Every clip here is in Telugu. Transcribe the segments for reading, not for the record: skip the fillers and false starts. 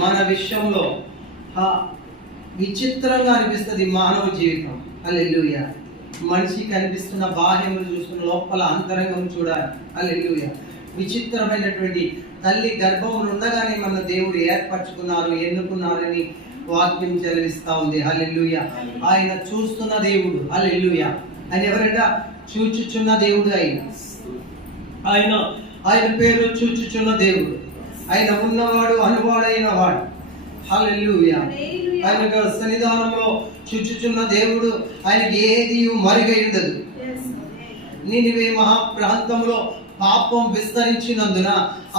మన విషయంలో విచిత్రంగా అనిపిస్తుంది మానవ జీవితం. హల్లెలూయా. మనిషి కనిపిస్తున్న బాహ్యములు చూస్తున్న లోపల అంతరంగం చూడాలి. హల్లెలూయా. విచిత్రమైనటువంటి తల్లి గర్భంలో ఉండగానే మన దేవుడు ఏర్పరచుకున్నారు, ఎన్నుకున్నారని వాక్యం చదివిస్తా ఉంది. హల్లెలూయా. ఆయన చూస్తున్న దేవుడు. హల్లెలూయా. ఆయన ఎవరంట? చూచుచున్న దేవుడు. ఆయన పేరు చూచుచున్న దేవుడు. ఆయన ఉన్నవాడు, అనువాడైన వాడు. హల్లెలూయా. ఆయన సన్నిధానంలో చూచుచున్న దేవుడు. ఆయనకి ఏది మరుగై ఉండదు. నినివే మహాప్రాంతంలో పాపం విస్తరించినందున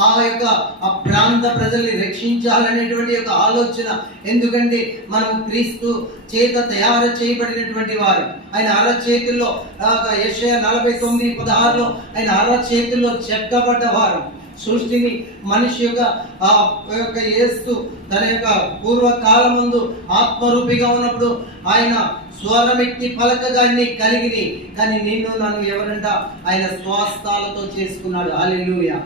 ఆ ప్రాంత ప్రజల్ని రక్షించాలనేటువంటి ఒక ఆలోచన. ఎందుకంటే మనం క్రీస్తు చేత తయారు చేయబడినటువంటి వారు. ఆయన అరచేతుల్లో యెషయా 49:16 ఆయన అరచేతుల్లో చెక్కబడ్డవారు. సృష్టిని మనిషి యొక్క యేసు తన యొక్క పూర్వకాలం ముందు ఆత్మరూపిగా ఉన్నప్పుడు ఆయన స్వరమెక్కి పలకగాన్ని కలిగిని. కానీ నిన్ను నన్ను ఎవరంట? ఆయన స్వాస్థాలతో చేసుకున్నాడు. హల్లెలూయా.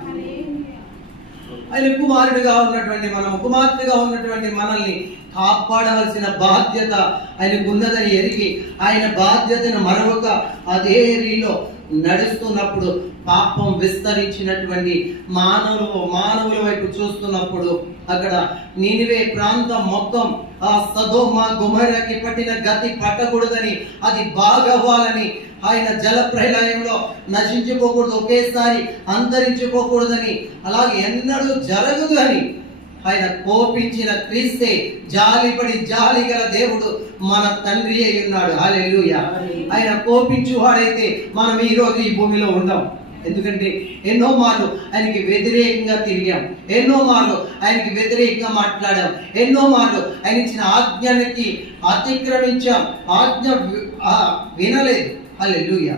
ఆయన కుమారుడిగా ఉన్నటువంటి మనం, కుమార్తెగా ఉన్నటువంటి మనల్ని కాపాడవలసిన బాధ్యత ఆయనకు ఉన్నదని ఎరిగి ఆయన బాధ్యతను మరొక అదే రీలో నడుస్తున్నప్పుడు పాపం విస్తరించినటువంటి మానవుల వైపు చూస్తున్నప్పుడు అక్కడ నినివే ప్రాంతం మొత్తం ఆ సదోమ గొమొర్రాకి పట్టిన గతి పట్టకూడదని, అది బాగవ్వాలని, ఆయన జల ప్రళయంలో నశించిపోకూడదు, ఒకేసారి అంతరించిపోకూడదని, అలాగే ఎన్నడూ జరగదు అని ఆయన కోపించిన క్రీస్తే జాలిపడి జాలిగల దేవుడు మన తండ్రి అయి ఉన్నాడు. హల్లెలూయా. ఆయన కోపించువాడైతే మనం ఈ రోజు ఈ భూమిలో ఉండం. ఎందుకంటే ఎన్నో మార్లు ఆయనకి వ్యతిరేకంగా తిరిగాం, ఎన్నో మార్లు ఆయనకి వ్యతిరేకంగా మాట్లాడాం, ఎన్నో మార్లు ఆయన ఇచ్చిన ఆజ్ఞకి అతిక్రమించాం, ఆజ్ఞ వినలేదు. హల్లెలూయా.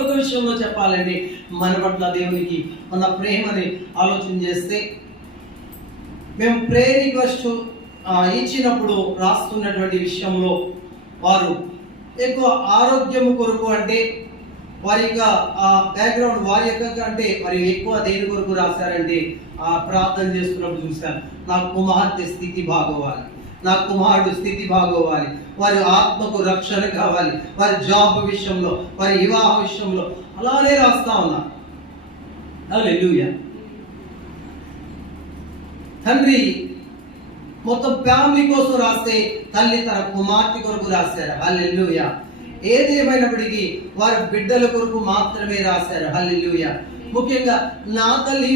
ఒక విషయంలో చెప్పాలండి, మన పట్ల దేవునికి ఉన్న ప్రేమని ఆలోచన చేస్తే, మేము ప్రేయర్ రిక్వెస్ట్ ఇచ్చినప్పుడు రాస్తున్నటువంటి విషయంలో వారు ఎక్కువ ఆరోగ్యం కొరకు అంటే వారి యొక్క బ్యాక్గ్రౌండ్ వారి యొక్క అంటే మరి ఎక్కువ దేని కొరకు రాశారంటే ప్రార్థన చేస్తున్నప్పుడు చూశాను, నా కుమార్తె స్థితి బాగోవాలి, నా కుమారుడు స్థితి బాగోవాలి, వారి ఆత్మకు రక్షణ కావాలి, వారి జాబ్ విషయంలో, వారి వివాహ విషయంలో అలానే రాస్తా ఉన్నా. హల్లెలూయా. తండ్రి మొత్తం ఫ్యామిలీ కోసం రాస్తే తల్లి తన కుమార్తె కొరకు రాశారు. హల్లెలూయా. ఏదేమైనప్పటికీ వారి బిడ్డల కొరకు మాత్రమే రాశారు. హల్లెలూయా. ముఖ్యంగా నా తల్లి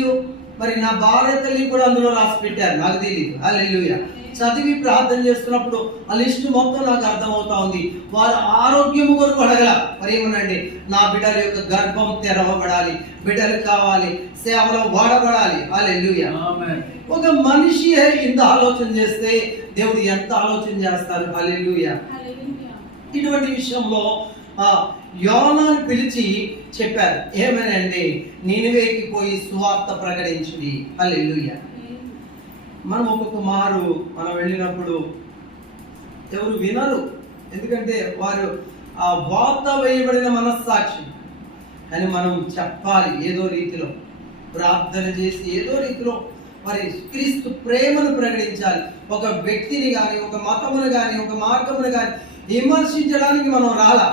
మరి నా భార్య తల్లి కూడా అందులో రాసి పెట్టారు, నాకు తెలియదు. హల్లెలూయా. చదివి ప్రార్థన చేస్తున్నప్పుడు ఆ లిస్టు మొత్తం నాకు అర్థమవుతా ఉంది. వారు ఆరోగ్యము కొరకు అడగల, మరి ఏమనండి, నా బిడ్డల యొక్క గర్భం తెరవబడాలి, బిడ్డలు కావాలి, సేవలో వాడబడాలి. హల్లెలూయా. ఒక మనిషి ఇంత ఆలోచన చేస్తే దేవుడు ఎంత ఆలోచన చేస్తారు. హల్లెలూయా. ఇటువంటి విషయంలో యోనాను పిలిచి చెప్పారు, ఏమనండి, నినివేకి పోయి సువార్త ప్రకటించింది. హల్లెలూయా. మనం ఒక్కొక్క మారు మనం వెళ్ళినప్పుడు ఎవరు వినరు, ఎందుకంటే వారు ఆ వార్త వేయబడిన మనస్సాక్షి. కానీ మనం చెప్పాలి, ఏదో రీతిలో ప్రార్థన చేసి ఏదో రీతిలో మరి క్రీస్తు ప్రేమను ప్రకటించాలి. ఒక వ్యక్తిని కానీ, ఒక మతమును కానీ, ఒక మార్గమును కానీ విమర్శించడానికి మనం రాలా.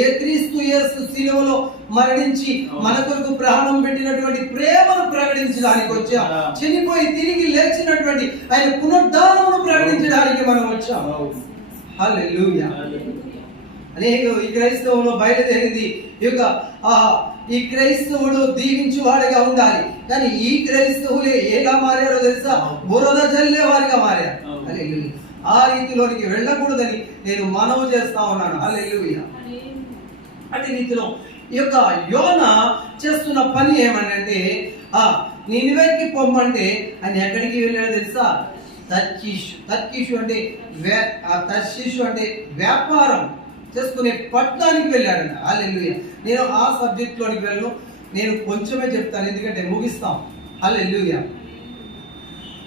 ఏ క్రీస్తు యేసు శిలువలో మరణించి మన కొరకు ప్రాణం పెట్టినటువంటి ప్రేమను ప్రకటించడానికి వచ్చాం. చనిపోయి తిరిగి లేచినటువంటి ఆయన పునరుద్ధానమును ప్రకటించడానికి మనం వచ్చాం. హల్లెలూయా. అనేక ఈ క్రైస్తవంలో బయలుదేరింది ఈ క్రైస్తవుడు దీవించువాడిగా ఉండాలి, కానీ ఈ క్రైస్తవులే ఎలా మారారో తెలుసా? బురద జల్లే వారిగా మారారు. హల్లెలూయా. ఆ రీతిలోనికి వెళ్ళకూడదని నేను మనవి చేస్తా ఉన్నాను. హల్లెలూయా. అటు రీతిలో ఈ యొక్క యోనా చేస్తున్న పని ఏమనంటే, నినివేకి పొమ్మంటే ఆయన ఎక్కడికి వెళ్ళాడో తెలుసా? తర్షీషు అంటే వ్యాపారం చేసుకునే పట్టణానికి వెళ్ళాడంట. హల్లెలూయా. నేను ఆ సబ్జెక్ట్ లోనికి వెళ్ళను, నేను కొంచెమే చెప్తాను, ఎందుకంటే ముగిస్తాం. హల్లెలూయా.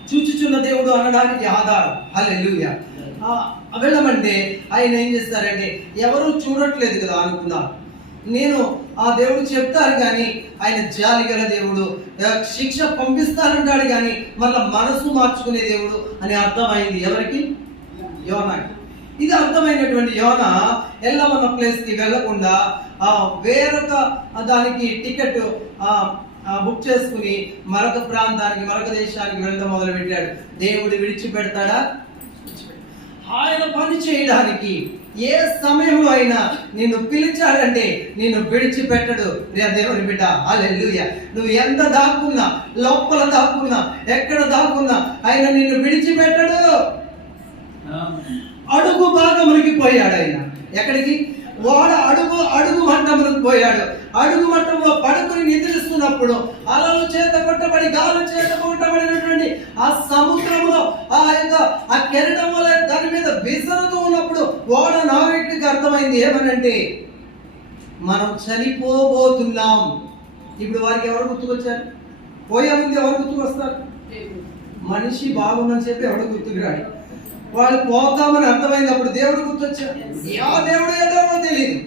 చూచుచున్న దేవుడు అనడానికి ఆధారం. హల్లెలూయా. వెళ్ళమంటే ఆయన ఏం చేస్తారంటే, ఎవరు చూడట్లేదు కదా అనుకున్నారు. నేను ఆ దేవుడు చెప్తారు కానీ ఆయన జాలి గల దేవుడు, శిక్ష పంపిస్తానంటాడు కానీ మళ్ళీ మనసు మార్చుకునే దేవుడు అని అర్థమైంది ఎవరికి? యోనాకి. ఇది అర్థమైనటువంటి యోన ఎల్లమన్న ప్లేస్కి వెళ్లకుండా వేరొక దానికి టికెట్ బుక్ చేసుకుని మరొక ప్రాంతానికి, మరొక దేశానికి వెళ్ళడం మొదలు పెట్టాడు. దేవుడు విడిచిపెడతాడా? ఆయన పని చేయడానికి ఏ సమయంలో అయినా నిన్ను పిలిచాడంటే నిన్ను విడిచిపెట్టడు. దేవుని బిడ్డ, హల్లెలూయా. నువ్వు ఎంత దాక్కున్నా, లోపల దాక్కున్నా, ఎక్కడ దాక్కున్నా ఆయన నిన్ను విడిచిపెట్టడు. అడుగు భాగమునికి పోయాడు ఆయన. ఎక్కడికి? వాడు అడుగు మట్టములకు పోయాడు. అడుగు మట్టంలో పడుకుని నిద్రిస్తున్నప్పుడు అలలు చేత కొట్టబడి, గాలు చేత కొట్టబడినటువంటి ఆ సముద్రంలో ఆ కెరటం వల్ల దాని మీద విసరుతూ ఉన్నప్పుడు వాడ నావికుడికి అర్థమైంది ఏమనంటే మనం చనిపోబోతున్నాం. ఇప్పుడు వారికి ఎవరు గుర్తుకొచ్చారు? పోయే ముందు ఎవరు గుర్తుకొస్తారు? మనిషి బాగుందని చెప్పి ఎవరు గుర్తుకురాడు. వాళ్ళు పోతామని అర్థమైనప్పుడు దేవుడు గుర్తొచ్చాడు. ఆ దేవుడు ఏదో తెలియదు.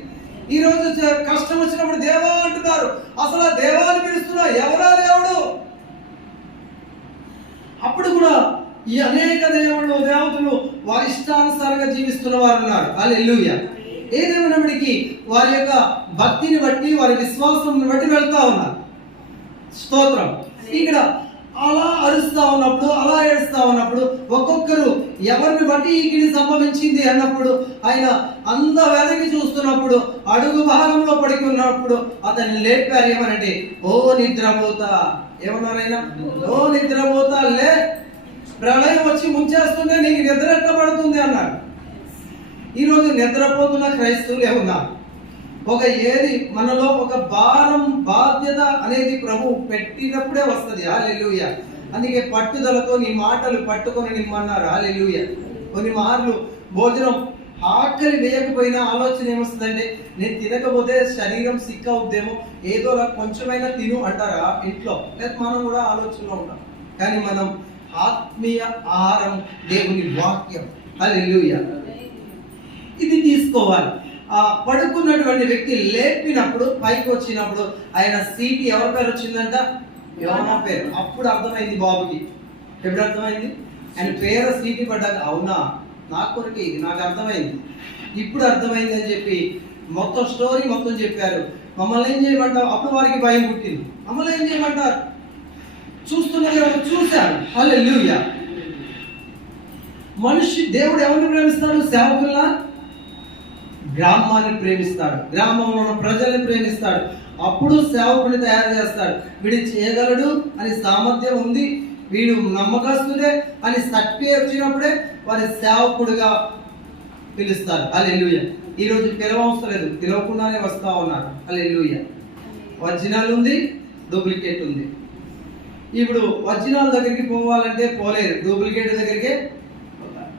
ఈ రోజు కష్టం వచ్చినప్పుడు దేవా అంటున్నారు. అసలు ఆ దేవాన్ని పిలుస్తున్నా, ఎవరా దేవుడు? అప్పుడు కూడా ఈ అనేక దేవతలు వారి ఇష్టానుసారంగా జీవిస్తున్న వారు ఉన్నారు. హల్లెలూయా. ఏదేమైనప్పటికీ వారి యొక్క భక్తిని బట్టి, వారి విశ్వాసం బట్టి వెళ్తా ఉన్నారు. స్తోత్రం. ఇక్కడ అలా అరుస్తా ఉన్నప్పుడు, అలా ఏడుస్తా ఉన్నప్పుడు ఒక్కొక్కరు ఎవరిని బట్టి ఈ సంభవించింది అన్నప్పుడు ఆయన అంత వెనక్కి చూస్తున్నప్పుడు అడుగు భాగంలో పడుకున్నప్పుడు అతన్ని లేపారు. ఏమనంటే, ఓ నిద్రపోతా. ఏమన్నారైనా? ఓ నిద్రపోతా, లే, ప్రళయం వచ్చి ముంచేస్తుంటే నీకు నిద్ర ఎట్లా పడుతుంది అన్నాడు. ఈరోజు నిద్రపోతున్న క్రైస్తవులు ఏమన్నారు? ఏది మనలో ఒక భారం, బాధ్యత అనేది ప్రభు పెట్టినప్పుడే వస్తుంది. హల్లెలూయా. అందుకే పట్టుదలతో నీ మాటలు పట్టుకొని నిమ్మన్నారు. హల్లెలూయా. కొన్ని మార్లు భోజనం ఆకలి వేయకపోయినా ఆలోచన ఏమొస్తుందంటే, నేను తినకపోతే శరీరం సిక్ అవుద్దేమో, ఏదో కొంచెమైనా తిను అంటారా ఇంట్లో? లేదా మనం కూడా ఆలోచనలో ఉంటాం. కానీ మనం ఆత్మీయ ఆహారం దేవుని వాక్యం. హల్లెలూయా. ఇది తీసుకోవాలి. పడుకున్నటువంటి వ్యక్తి లేపినప్పుడు, పైకి వచ్చినప్పుడు ఆయన సీటి ఎవరి పేరు వచ్చిందంట? యోనా పేరు. అప్పుడు అర్థమైంది బాబుకి. ఎప్పుడు అర్థమైంది? ఆయన పేరు సీటి పడ్డాక, అవునా, నా కొరకే ఇది, నాకు అర్థమైంది, ఇప్పుడు అర్థమైంది అని చెప్పి మొత్తం స్టోరీ మొత్తం చెప్పారు. మమ్మల్ని ఏం చేయమంటారు? అప్పుడు వారికి భయం పుట్టింది. మమ్మల్ని ఏం చేయమంటారు? చూశారు. హల్లెలూయా. మనిషి, దేవుడు ఎవరిని ప్రేమిస్తాడు? సేవకుల్లా గ్రామాన్ని ప్రేమిస్తాడు, గ్రామంలో ఉన్న ప్రజల్ని ప్రేమిస్తాడు. అప్పుడు సేవకుని తయారు చేస్తాడు. వీడు చేయగలడు అని సామర్థ్యం ఉంది, వీడు నమ్మకస్తుడే అని సర్టిఫికేట్ వచ్చినప్పుడే వారి సేవకుడుగా పిలుస్తారు. హల్లెలూయా. ఈరోజు పిలవవసరం లేదు, పిలవకుండానే వస్తా ఉన్నారు. హల్లెలూయా. ఒరిజినల్ ఉంది, డూప్లికేట్ ఉంది. ఇప్పుడు ఒరిజినల్ దగ్గరికి పోవాలంటే పోలేరు, డూప్లికేట్ దగ్గరికే పోతారు.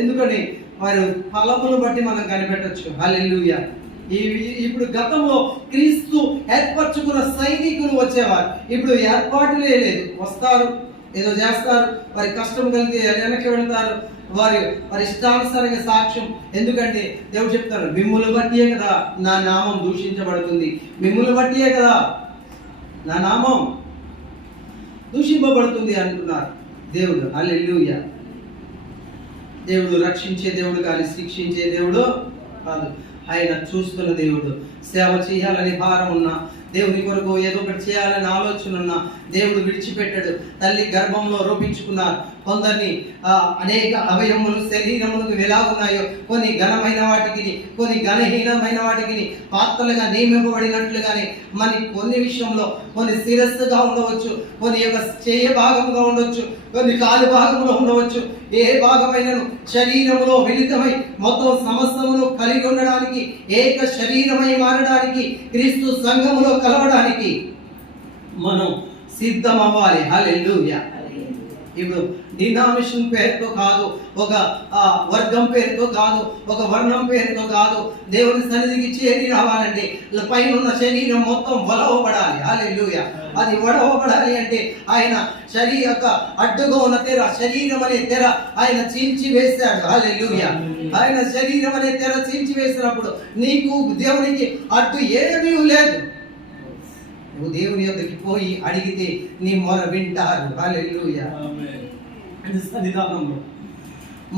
ఎందుకని? వారు ఫలములను బట్టి మనం కనిపెట్టచ్చు. హల్లెలూయా. ఇప్పుడు గతంలో క్రీస్తు ఏర్పరచుకున్న సైనికులు వచ్చేవారు. ఇప్పుడు ఏర్పాటులే లేదు. వస్తారు, ఏదో చేస్తారు, వారి కష్టం కలిగి వెనక్కి వెళ్తారు, వారి ఇష్టానుసారంగా సాక్ష్యం. ఎందుకంటే దేవుడు చెప్తారు, మిమ్ములు బట్టియే కదా నా నామం దూషించబడుతుంది, మిమ్ములు బట్టియే కదా నా నామం దూషింపబడుతుంది అంటున్నారు దేవుడు. హల్లెలూయా. దేవుడు రక్షించే దేవుడు కానీ శిక్షించే దేవుడు కాదు. ఆయన చూస్తున్న దేవుడు. సేవ చేయాలని భారం ఉన్నా, దేవుని కొరకు ఏదో ఒకటి చేయాలని ఆలోచన ఉన్నా దేవుడు విడిచిపెట్టాడు. తల్లి గర్భంలో రూపించుకున్నారు. కొందరిని అనేక అవయవములు శరీరములకు ఎలాగున్నాయో, కొన్ని ఘనమైన వాటికి, కొన్ని ఘనహీనమైన వాటికి పాత్రలుగా నియమింపబడినట్లుగానే మన కొన్ని విషయంలో కొన్ని శిరస్సుగా ఉండవచ్చు, కొన్ని యొక్క చేయ భాగంగా ఉండవచ్చు, కొన్ని కాలు భాగంలో ఉండవచ్చు. ఏ భాగమైనను శరీరములో మిళితమై మొత్తం సమస్తమును కలిగి ఉండడానికి, ఏక శరీరమై మారడానికి, క్రీస్తు సంఘములో కలవడానికి మనం సిద్ధమవ్వాలి. హల్లెలూయా. ఇప్పుడు డినామినేషన్ పేరుతో కాదు, ఒక వర్గం పేరుతో కాదు, ఒక వర్ణం పేరుతో కాదు. దేవుని సన్నిధికి చేరి రావాలంటే పైన ఉన్న శరీరం మొత్తం వడవబడాలి. హల్లెలూయా. అది వడవబడాలి అంటే ఆయన యొక్క అడ్డుగా ఉన్న తెర, శరీరం అనే తెర ఆయన చీల్చి వేశాడు. హల్లెలూయా. ఆయన శరీరం అనే తెర చీల్చి వేసినప్పుడు నీకు దేవునికి అడ్డు ఏమీ లేదు. నువ్వు దేవుని యొద్దకి పోయి అడిగితే నీ మొర వింటారు. హల్లెలూయా. సన్నిధానంలో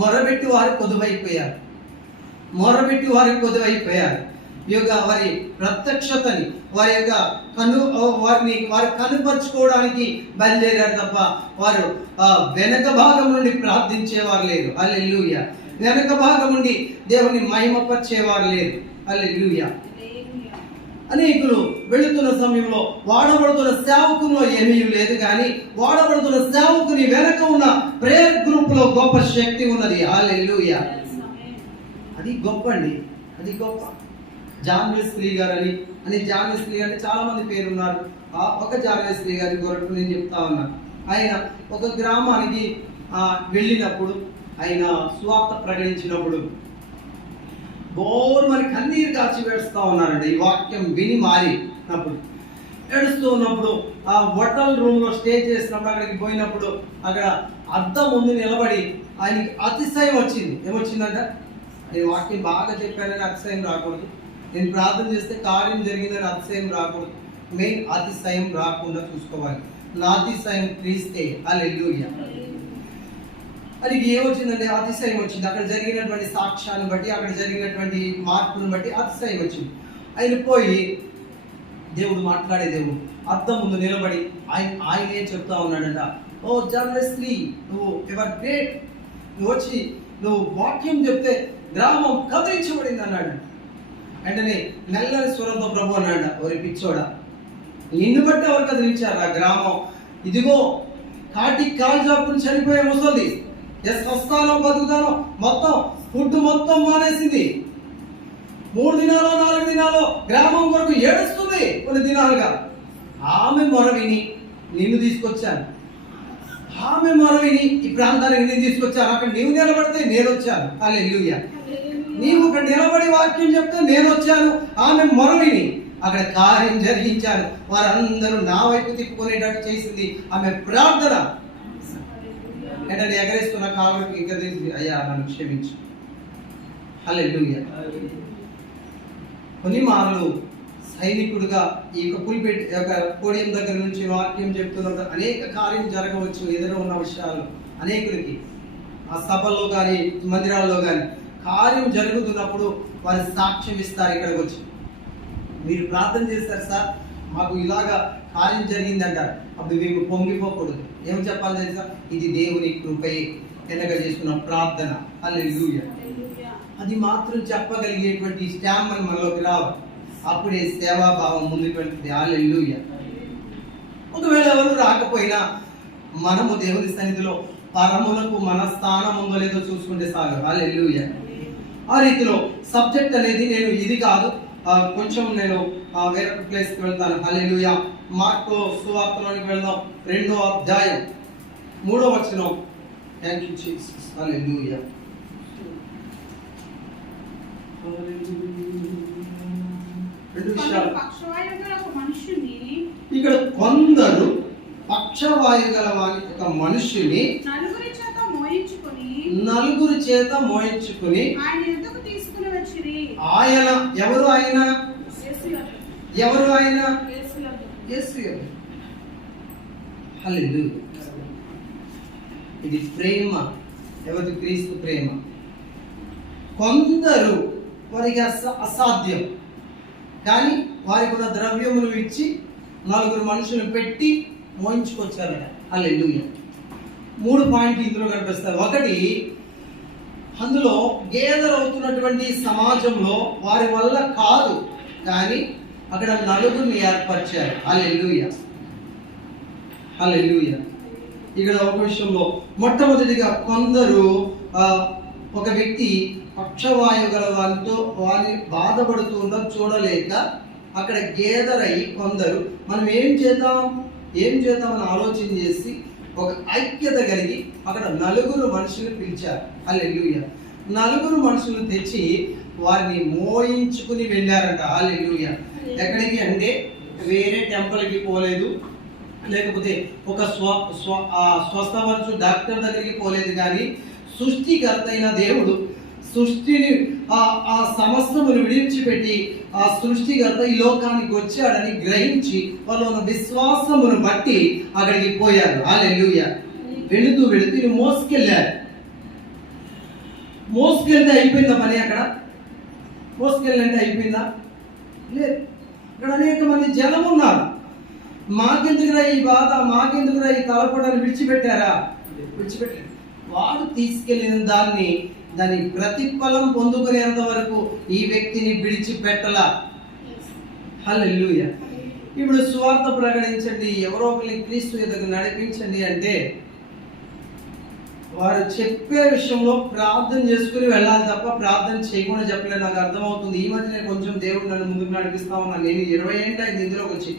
మొరబెట్టి వారు కొదువైపోయారు. ఈ యొక్క వారి ప్రత్యక్షతని వారి కనుపరుచుకోవడానికి బయలుదేరారు తప్ప వారు వెనక భాగం నుండి ప్రార్థించేవారు లేరు. హల్లెలూయా. వెనక భాగం నుండి దేవుని మహిమపరిచేవారు లేరు. హల్లెలూయా. అనేకులు వెళుతున్న సమయంలో వాడబడుతున్న సేవకులో ఏమీ లేదు, కానీ వాడబడుతున్న సేవకుని వెనక ఉన్న ప్రేయర్ గ్రూప్ లో గొప్ప శక్తి ఉన్నది. హల్లెలూయా. అది గొప్ప అండి, అది గొప్ప. జాన్ వెస్లీ గారు అని జాన్ వెస్లీ గారు చాలా మంది పేరున్నారు. ఒక జాన్ వెస్లీ గారి కొరకు నేను చెప్తా ఉన్నా. ఆయన ఒక గ్రామానికి వెళ్ళినప్పుడు, ఆయన సువార్త ప్రకటించినప్పుడు మరి కన్నీరు కాచి వేడుస్తూ ఉన్నారండి. ఈ వాక్యం విని మారినప్పుడు ఏడుస్తూ ఉన్నప్పుడు ఆ హోటల్ రూమ్ లో స్టే చేసినప్పుడు అక్కడికి పోయినప్పుడు అక్కడ అద్దం ముందు నిలబడి ఆయనకి అతిశయం వచ్చింది. ఏమొచ్చిందంట? నేను వాక్యం బాగా చెప్పానని అతిశయం రాకూడదు, నేను ప్రార్థన చేస్తే కార్యం జరిగిందని అతిశయం రాకూడదు. మెయిన్ అతిశయం రాకుండా చూసుకోవాలి. నా అతిశయం క్రీస్తే. హల్లెలూయా. అది ఏమొచ్చిందంటే అతిశయం వచ్చింది. అక్కడ జరిగినటువంటి సాక్ష్యాన్ని బట్టి, అక్కడ జరిగినటువంటి మార్పును బట్టి అతిశయం వచ్చింది. ఆయన పోయి దేవుడు మాట్లాడే దేవుడు అద్దం ముందు నిలబడి ఆయనే చెప్తా ఉన్నాడంట, ఓ జాన్ వెస్లీ, నువ్వు ఎవర్ గ్రేట్, నువ్వు వచ్చి నువ్వు వాక్యం చెప్తే గ్రామం కదిలించబడింది అన్నాడు. వెంటనే మెల్లని స్వరంతో ప్రభు అన్నాడు, ఓరి పిచ్చోడా, నిన్ను బట్టి ఎవరు కదిలించారు ఆ గ్రామం? ఇదిగో కాటి కాలు చాపుకుని చనిపోయే ముసలి వస్తానో బతుకుతానో మొత్తం ఫుడ్ మొత్తం మానేసింది. 3 దినాలు 4 దినాలు గ్రామం కొరకు ఏడుస్తుంది. కొన్ని దినాలుగా ఆమె మొర విని నిన్ను తీసుకొచ్చాను, ఆమె మొర విని ఈ ప్రాంతానికి నేను తీసుకొచ్చాను. అక్కడ నీవు నిలబడితే నేను వచ్చాను. హల్లెలూయా. నీవు అక్కడ నిలబడి వాక్యం చెప్తే నేను వచ్చాను. ఆమె మొర విని అక్కడ కార్యం జరిగించాను. వారందరూ నా వైపు తిప్పుకునేటట్టు చేసింది ఆమె ప్రార్థన. వెంటనే ఎగరేస్తున్న కాళ్ళకి ఇంకా అయ్యా నన్ను క్షమించు. హల్లెలూయా. కొన్ని మార్లు సైనికుడుగా ఈ యొక్క పుల్పిట్ యొక్క పోడియం దగ్గర నుంచి వాక్యం చెప్తున్నప్పుడు అనేక కార్యం జరగవచ్చు. ఎదురు ఉన్న విషయాలు అనేకులకి ఆ సభల్లో కానీ మందిరాల్లో కానీ కార్యం జరుగుతున్నప్పుడు వారి సాక్ష్యం ఇస్తారు. ఇక్కడికి వచ్చి మీరు ప్రార్థన చేస్తారు సార్, మాకు ఇలాగా కార్యం జరిగిందంటారు. అప్పుడు మేము పొంగిపోకూడదు. ఏం చెప్పాలి తెలుసా? ఇది దేవుని కృపై వెనక చేసుకున్న ప్రార్థన. హల్లెలూయా. అది మాత్రం చెప్పగలిగేటువంటి స్టామ్ అని మనలోకి రావాలి. అప్పుడే సేవాభావం ముందుకు వెళ్తుంది. హల్లెలూయా. ఒకవేళ ఎవరు రాకపోయినా మనము దేవుని సన్నిధిలో పరములకు మన స్థానం ఉందో లేదో చూసుకుంటే చాలు. హల్లెలూయా. ఆ రీతిలో సబ్జెక్ట్ అనేది నేను ఇది కాదు, కొంచెం నేను వేరొక ప్లేస్కి వెళ్తాను. హల్లెలూయా. మార్కు సువార్తలోనికి వెళ్దాం. 2వ అధ్యాయం 3వ వచనం. Thank you Jesus. హల్లెలూయా. ఇక్కడ కొందరు పక్షవాయు గల ఒక మనుష్యుని నలుగురి చేత మోయించుకుని ఆయన ఎవరు? ఆయన ఎవరు? ఆయన యేసు. హల్లెలూయా. ఇది ప్రేమ. ఎవరి? క్రీస్తు ప్రేమ. కొందరు వారికి అసాధ్యం, కానీ వారికి ఉన్న ద్రవ్యములు ఇచ్చి 4 మనుషులు పెట్టి మోయించుకొచ్చారట. హల్లెలూయా. 3 పాయింట్లు ఇందులో కనిపిస్తాయి. ఒకటి, అందులో గేదర్ అవుతున్నటువంటి సమాజంలో వారి వల్ల కాదు, కానీ అక్కడ 4 ఏర్పరిచారు. హల్లెలూయా. హల్లెలూయా. ఇక్కడ ఒక విషయంలో మొట్టమొదటిగా కొందరు ఒక వ్యక్తి పక్షవాయు గల వారితో వారిని బాధపడుతూ ఉండడం చూడలేక అక్కడ గేదర్ అయ్యి కొందరు మనం ఏం చేద్దామని ఆలోచన చేసి ఒక ఐక్యత కలిగి అక్కడ నలుగురు మనుషులను పిలిచారు. హల్లెలూయా. నలుగురు మనుషులను తెచ్చి వారిని మోయించుకుని వెళ్ళారంట. హల్లెలూయా. ఎక్కడికి అంటే వేరే టెంపుల్కి పోలేదు, లేకపోతే ఒక స్వస్థపరచు డాక్టర్ దగ్గరికి పోలేదు, కానీ సృష్టికర్త అయిన దేవుడు సృష్టిని ఆ సమస్తమును విడిచిపెట్టి ఆ సృష్టికర్త ఈ లోకానికి వచ్చాడని గ్రహించి వాళ్ళు ఉన్న విశ్వాసమును బట్టి అక్కడికి పోయారు. హల్లెలూయా. వెళుతూ వెళుతూ మోసుకెళ్ళారు. మోసుకెళ్తే అయిపోయిందా పని? అక్కడ మోసుకెళ్ళంటే అయిపోయిందా? లేదు. ఇక్కడ అనేక మంది జనం ఉన్నారు. మాకెందుకురా ఈ బాధ, మాకెందుకురా ఈ తలపడాన్ని విడిచిపెట్టారా? విడిచిపెట్టారు. వాడు తీసుకెళ్ళిన దాని ప్రతిఫలం పొందుకునేంత వరకు ఈ వ్యక్తిని విడిచిపెట్టలా. హల్లెలూయా. ఇప్పుడు సువార్త ప్రకటించండి, ఎవరో ఒకరిని క్రీస్తు ఎదుగు నడిపించండి అంటే వారు చెప్పే విషయంలో ప్రార్థన చేసుకుని వెళ్ళాలి తప్ప ప్రార్థన చేయకుండా చెప్పలేదు. నాకు అర్థమవుతుంది. ఈ మధ్య నేను కొంచెం దేవుడు నన్ను ముందుకు నడిపిస్తా ఉన్నాను. నేను 20 ఏళ్ళు అయింది ఇందులోకి వచ్చి,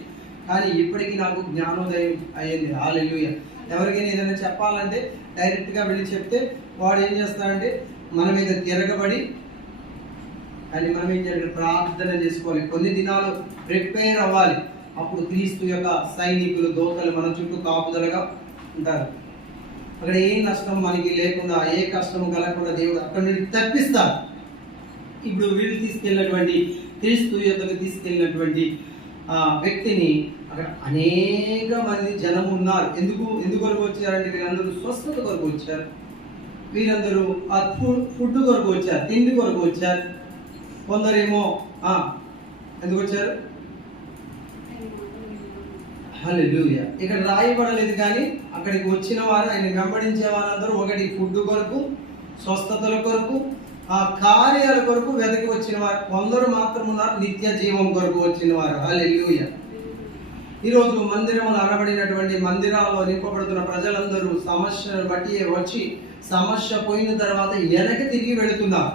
కానీ ఇప్పటికీ నాకు జ్ఞానోదయం అయ్యింది. హల్లెలూయా. ఎవరికైనా ఏదైనా చెప్పాలంటే డైరెక్ట్గా వెళ్ళి చెప్తే వాడు ఏం చేస్తాడంటే మన మీద తిరగబడి, అని మనం ఏం చేయాలి? ప్రార్థన చేసుకోవాలి. కొన్ని దినాలు ప్రిపేర్ అవ్వాలి. అప్పుడు క్రీస్తు యొక్క సైనికులు, దోతలు మన చుట్టూ కాపుదలగా ఉంటారు. అక్కడ ఏ నష్టం మనకి లేకుండా, ఏ కష్టము కలగకుండా దేవుడు అక్కడి నుండి తప్పిస్తారు. ఇప్పుడు వీళ్ళు తీసుకెళ్ళినటువంటి క్రీస్తు యొద్దకు తీసుకెళ్ళినటువంటి వ్యక్తిని అక్కడ అనేక మంది జనం ఉన్నారు. ఎందుకు కొరకు వచ్చారంటే వీళ్ళందరూ స్వస్థత కొరకు వచ్చారు. వీరందరూ ఆ ఫుడ్ కొరకు వచ్చారు, తిండి కొరకు వచ్చారు. కొందరేమో ఎందుకు వచ్చారు? హల్లెలూయా. ఇక్కడ రాయబడలేదు, కానీ అక్కడికి వచ్చిన వారు, ఆయన వెంబడించే వారందరూ ఒకటి ఫుడ్ కొరకు, స్వస్థతల కొరకు, ఆ కార్యాల కొరకు వెతకి వచ్చిన వారు. కొందరు మాత్రం ఉన్నారు నిత్య జీవం కొరకు వచ్చిన వారు. హల్లెలూయా. ఈరోజు మందిరములు అనబడినటువంటి మందిరాల్లో నింపబడుతున్న ప్రజలందరూ సమస్యను బట్టి వచ్చి సమస్య పోయిన తర్వాత వెనక్కి తిరిగి వెళుతున్నారు.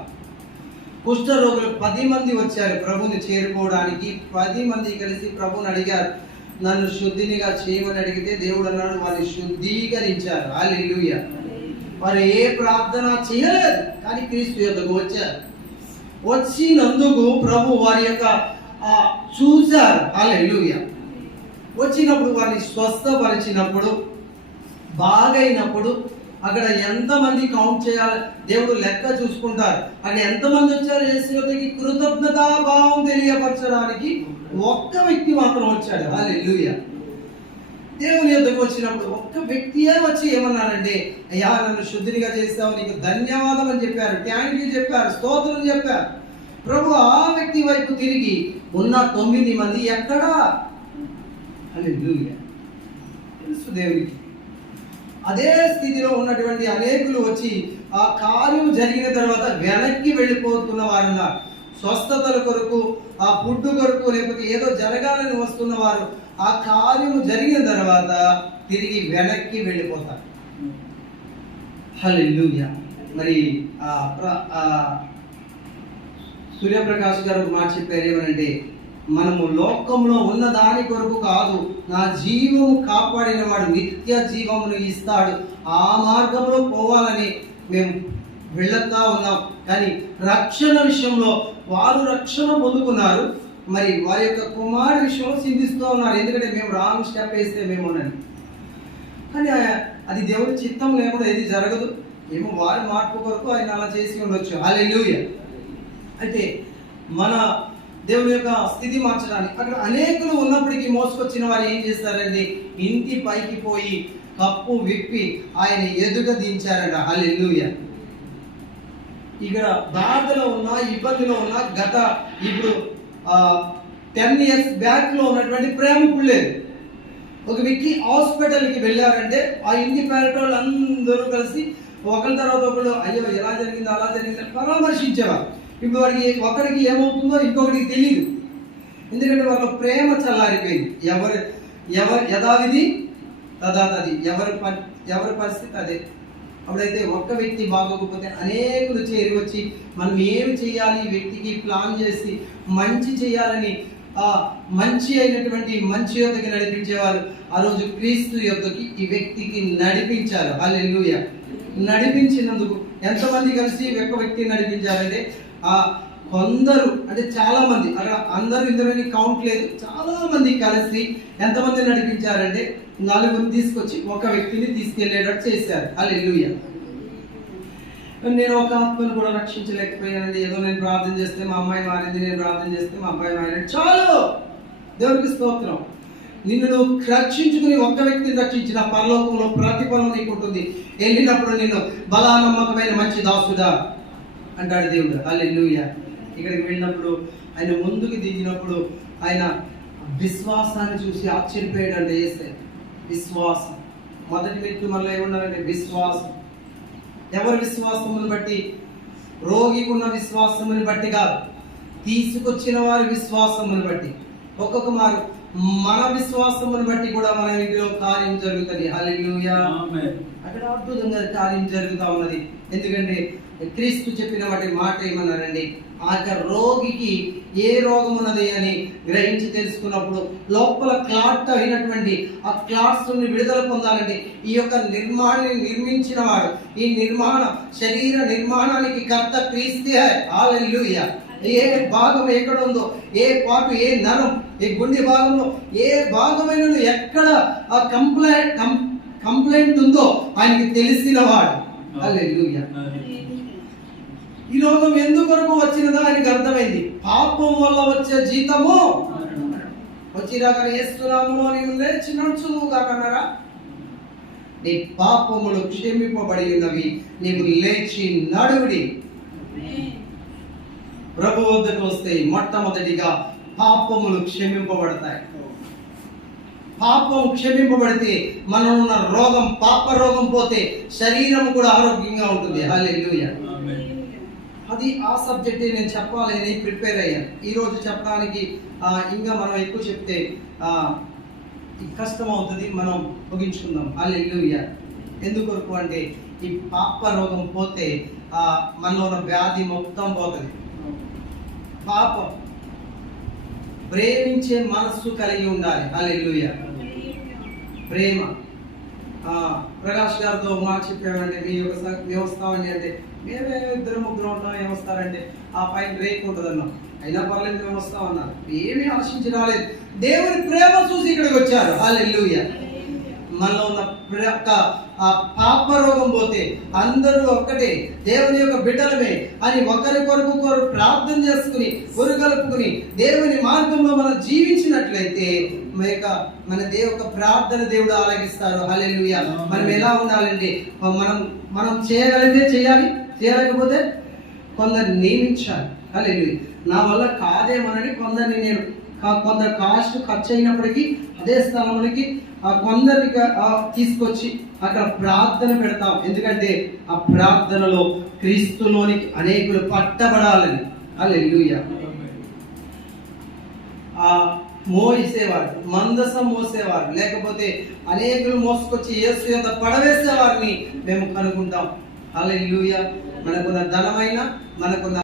కుష్ఠరోగులు 10 మంది వచ్చారు ప్రభుని చేరుకోవడానికి. 10 మంది కలిసి ప్రభుని అడిగారు, నన్ను శుద్ధినిగా చేయమని అడిగితే దేవుడు అన్నాడు వారిని శుద్ధీకరించారు. హల్లెలూయా. వారు ఏ ప్రార్థన చేయలేదు, కానీ క్రీస్తు యొద్దకు వచ్చారు. వచ్చినందుకు ప్రభు వారి యొక్క చూశారు. హల్లెలూయా. వచ్చినప్పుడు వారిని స్వస్థపరిచినప్పుడు, బాగైనప్పుడు అక్కడ ఎంతమంది కౌంట్ చేయాలి? దేవుడు లెక్క చూసుకుంటారు. అక్కడ ఎంతమంది వచ్చారు? యేసు యొద్దకి కృతజ్ఞతా భావం తెలియపరచడానికి ఒక్క వ్యక్తి మాత్రం వచ్చాడు. హల్లెలూయా. దేవుని యొద్దకు వచ్చినప్పుడు ఒక్క వ్యక్తియే వచ్చి ఏమన్నారంటే, అయ్యా నన్ను శుద్ధినిగా చేస్తావు, నీకు ధన్యవాదం అని చెప్పారు, థ్యాంక్ యూ చెప్పారు, స్తోత్రం చెప్పారు. ప్రభు ఆ వ్యక్తి వైపు తిరిగి ఉన్న 9 మంది ఎక్కడా? హల్లెలూయా. తెలుసు దేవునికి. అదే స్థితిలో ఉన్నటువంటి అనేకులు వచ్చి ఆ కార్యం జరిగిన తర్వాత వెనక్కి వెళ్ళిపోతున్న వారున్నారు. స్వస్థతల కొరకు, ఆ ఫుడ్ కొరకు, లేకపోతే ఏదో జరగాలని వస్తున్న వారు ఆ కార్యము జరిగిన తర్వాత తిరిగి వెనక్కి వెళ్ళిపోతారు. హల్లెలూయా. మరి సూర్యప్రకాష్ గారు ఒక మాట చెప్పారు, ఏమనంటే మనము లోకంలో ఉన్న దాని కొరకు కాదు, నా జీవము కాపాడిన వాడు నిత్య జీవమును ఇస్తాడు, ఆ మార్గంలో పోవాలని మేము వెళ్తా ఉన్నాం. కానీ రక్షణ విషయంలో వారు రక్షణ పొందుకున్నారు, మరి వారి యొక్క కుమారుడి విషయంలో చింతిస్తూ ఉన్నారు. ఎందుకంటే మేము రాంగ్ స్టెప్ వేస్తే మేమోనని. కానీ అది దేవుడి చిత్తం లేకుండా ఏది జరగదు. ఏమో వారి మార్పు కొరకు ఆయన అలా చేసి ఉండొచ్చు. హల్లెలూయా. అయితే మన దేవుని యొక్క స్థితి మార్చడానికి అక్కడ అనేకులు ఉన్నప్పటికీ మోసుకొచ్చిన వారు ఏం చేస్తారండి? ఇంటి పైకి పోయి కప్పు విప్పి ఆయన ఎదుట దించారట. హల్లెలూయా. ఇక్కడ బాధలో ఉన్న, ఇబ్బందిలో ఉన్న, ఇప్పుడు 10 years బ్యాక్ లో ఉన్నటువంటి ప్రేమ పుల్లేదు. ఒక వ్యక్తి హాస్పిటల్కి వెళ్ళారంటే ఆ ఇంటి పేరటోళ్ళు అందరూ కలిసి ఒకరి తర్వాత ఒకళ్ళు అయ్యో ఎలా జరిగిందో అలా జరిగిందని పరామర్శించేవారు. ఇప్పుడు వాడికి ఒకరికి ఏమవుతుందో ఇంకొకరికి తెలియదు. ఎందుకంటే వాళ్ళ ప్రేమ చల్లారిపోయింది. ఎవరు యథావిధి తదాతది, ఎవరి పరిస్థితి అదే. అప్పుడైతే ఒక్క వ్యక్తి బాగోకపోతే అనేకులు చేరి వచ్చి మనం ఏమి చేయాలి, ఈ వ్యక్తికి ప్లాన్ చేసి మంచి చేయాలని ఆ మంచి అయినటువంటి మంచి యొద్దకి నడిపించేవారు ఆ రోజు క్రీస్తు యొద్దకి ఈ వ్యక్తికి నడిపించారు. హల్లెలూయా. నడిపించినందుకు ఎంతమంది కలిసి ఒక వ్యక్తిని నడిపించారంటే కొందరు, అంటే చాలా మంది, అక్కడ అందరూ ఇందులోని కౌంట్ లేదు, చాలా మంది కలిసి ఎంతమంది నడిపించారంటే 4 తీసుకొచ్చి ఒక వ్యక్తిని తీసుకెళ్లేటట్టు చేశారు. హల్లెలూయా. నేను ఒక ఆత్మను కూడా రక్షించలేకపోయానండి. ఏదో నేను ప్రార్థన చేస్తే మా అమ్మాయి మారింది, నేను ప్రార్థన చేస్తే మా అబ్బాయి మారింది, చాలు, దేవునికి స్తోత్రం. నిన్ను నువ్వు రక్షించుకుని ఒక్క వ్యక్తిని రక్షించిన పరలోకంలో ప్రతిఫలం నీకు ఉంటుంది. వెళ్ళినప్పుడు నిన్ను బలా నమ్మకమైన మంచి దాసుడా అంటాడు దేవుడు. హల్లెలూయా. ఇక్కడికి వెళ్ళినప్పుడు ఆయన ముందుకు దిగినప్పుడు ఆయన విశ్వాసాన్ని చూసి ఆశ్చర్యపోయాడంటే యేసయ్య. విశ్వాసం మొదటి వ్యక్తి మనలో ఏమన్నారంటే విశ్వాసం. ఎవరి విశ్వాసమును బట్టి? రోగికి ఉన్న విశ్వాసముని బట్టి కాదు, తీసుకొచ్చిన వారి విశ్వాసమును బట్టి. ఒక్కొక్క మారు మన విశ్వాసమును బట్టి కూడా మన ఇంటిలో కార్యం జరుగుతుంది. హల్లెలూయా. అక్కడ అద్భుతంగా కార్యం జరుగుతూ ఉన్నది. ఎందుకంటే క్రీస్తు చెప్పిన వాటి మాట ఏమన్నారండి? ఆ రోగికి ఏ రోగం ఉన్నది అని గ్రహించి తెలుసుకున్నప్పుడు లోపల క్లాట్ అయినటువంటి ఆ క్లాట్స్ విడుదల పొందాలంటే ఈ యొక్క నిర్మాణాన్ని నిర్మించిన వాడు, ఈ శరీర నిర్మాణానికి కర్త క్రీస్తే. హల్లెలూయా. ఏ భాగం ఎక్కడ ఉందో, ఏ పాటు, ఏ నరం, ఏ గుండె భాగంలో ఏ భాగమైన ఎక్కడ ఆ కంప్లైంట్ ఉందో ఆయనకి తెలిసిన వాడు. హల్లెలూయా. ఈ రోగం ఎందుకొరకు వచ్చినదో ఆయనకు అర్థమైంది. పాపం వల్ల వచ్చే జీతము వచ్చిరాక యేసునామములో నీవు లేచి నడుచుగాకన్నారా? నీ పాపములు క్షమింపబడి ఉన్నవి, నీవు లేచి నడువుడి. ప్రభు వద్దకు వస్తే మొట్టమొదటిగా పాపములు క్షమింపబడతాయి. పాపం క్షమింపబడితే మనలో ఉన్న రోగం, పాప రోగం పోతే శరీరం కూడా ఆరోగ్యంగా ఉంటుంది. హల్లెలూయా. అది ఆ సబ్జెక్ట్ నేను చెప్పాలని ప్రిపేర్ అయ్యాను. ఈరోజు చెప్పడానికి ఇంకా మనం ఎక్కువ చెప్తే కష్టం అవుతుంది, మనం ముగించుకుందాం. హల్లెలూయా. ఎందుకొరకు అంటే ఈ పాప రోగం పోతే మనలో ఉన్న వ్యాధి మొత్తం పోతుంది. పాపం ప్రేమించే మనస్సు కలిగి ఉండాలి. హల్లెలూయా. ప్రేమ. ప్రకాష్ గారితో మాట చెప్పామంటే మేము వస్తామండి అంటే, మేమే 2-3 ఉంటాం, ఏమొస్తారంటే ఆ పైన రేక్ ఉంటుంది అన్నాం. అయినా పర్లేదు మేము వస్తామన్నారు. ఏమీ ఆశించి రాలేదు, దేవుని ప్రేమ చూసి ఇక్కడికి వచ్చారు. హల్లెలూయా. మనలో ఉన్న పాప రోగం పోతే అందరూ ఒక్కటే, దేవుని యొక్క బిడ్డలమే అని ఒకరి కొరకు ప్రార్థన చేసుకుని కలుపుకుని దేవుని మార్గంలో మనం జీవించినట్లయితే మన యొక్క ప్రార్థన దేవుడు ఆలకిస్తారు. హల్లెలూయా. మనం ఎలా ఉండాలంటే మనం చేయగలిగితే చేయాలి, చేయలేకపోతే కొందరు నియమించాలి. హల్లెలూయా. నా వల్ల కాదేమోనని కొందరిని నేను కొందరు కాస్ట్ ఖర్చు అయినప్పటికీ అదే స్థలంలోకి కొందరికి తీసుకొచ్చి అక్కడ ప్రార్థన పెడతాం. ఎందుకంటే ఆ ప్రార్థనలో క్రీస్తులోనికి అనేకులు పట్టబడాలని. హల్లెలూయా. మోసేవారు, మందసం మోసేవారు, లేకపోతే అనేకులు మోసుకొచ్చి యేసు యొక్క పడవేసే వారిని మేము కనుక్కుంటాం. హల్లెలూయా. మనకున్న ధనమైన, మనకున్న